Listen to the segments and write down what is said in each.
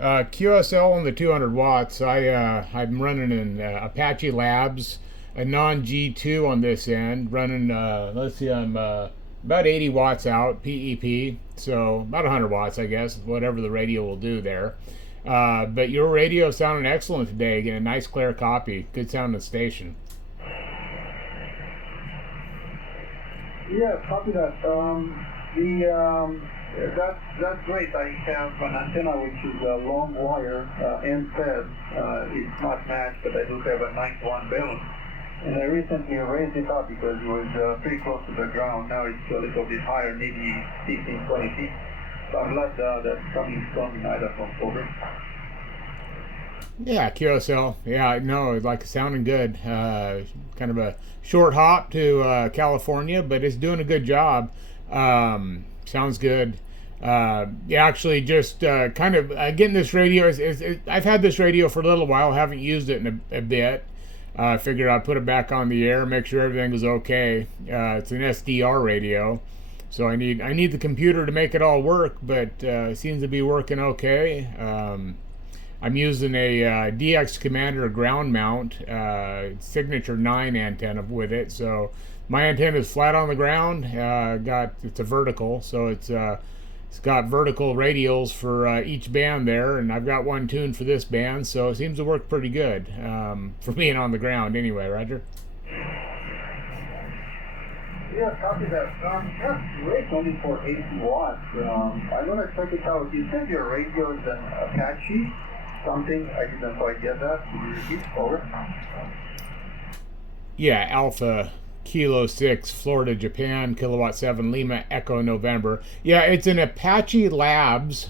QSL on the 200 watts. I'm running an Apache Labs Anan G2 on this end. Running, let's see, I'm about 80 watts out PEP, so about 100 watts, I guess, whatever the radio will do there. But your radio sounded excellent today. Getting a nice clear copy. Good sounding station. Yeah, copy that. That's great. I have an antenna which is a long wire end fed. It's not matched, but I do have a 9-1 balance. And I recently raised it up because it was pretty close to the ground. Now it's a little bit higher, maybe 15, 20 feet. So I'm glad that's coming strong in Ida from October. Yeah, QSL. Yeah, no, like sounding good. Kind of a short hop to California, but it's doing a good job. Sounds good. Yeah, actually, just kind of getting this radio. I've had this radio for a little while. Haven't used it in a bit. I figured I'd put it back on the air, make sure everything was okay. It's an SDR radio, so I need the computer to make it all work, but it seems to be working okay. I'm using a DX Commander ground mount Signature 9 antenna with it, so my antenna is flat on the ground. It's a vertical, so it's got vertical radials for each band there, and I've got one tuned for this band, so it seems to work pretty good for being on the ground anyway. Roger. Yeah, copy that. That's great, only for 80 watts. I'm going to check it out. You said your radio is an Apache something. I didn't quite get that. Could you repeat? Over. Yeah, Alpha Kilo 6, Florida, Japan, Kilowatt 7, Lima, Echo, November. Yeah, it's an Apache Labs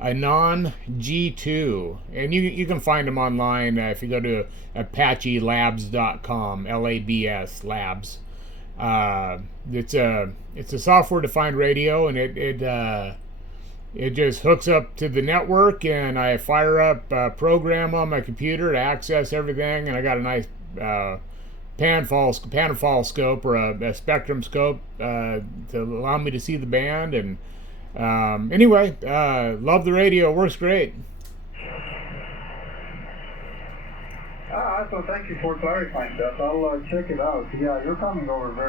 Anan G2. And you can find them online if you go to apachelabs.com, Labs, labs. It's a software-defined radio, and it just hooks up to the network, and I fire up a program on my computer to access everything, and I got a nice panfall scope or a spectrum scope to allow me to see the band. And anyway, love the radio. Works great. So thank you for clarifying that. I'll check it out. Yeah, you're coming over very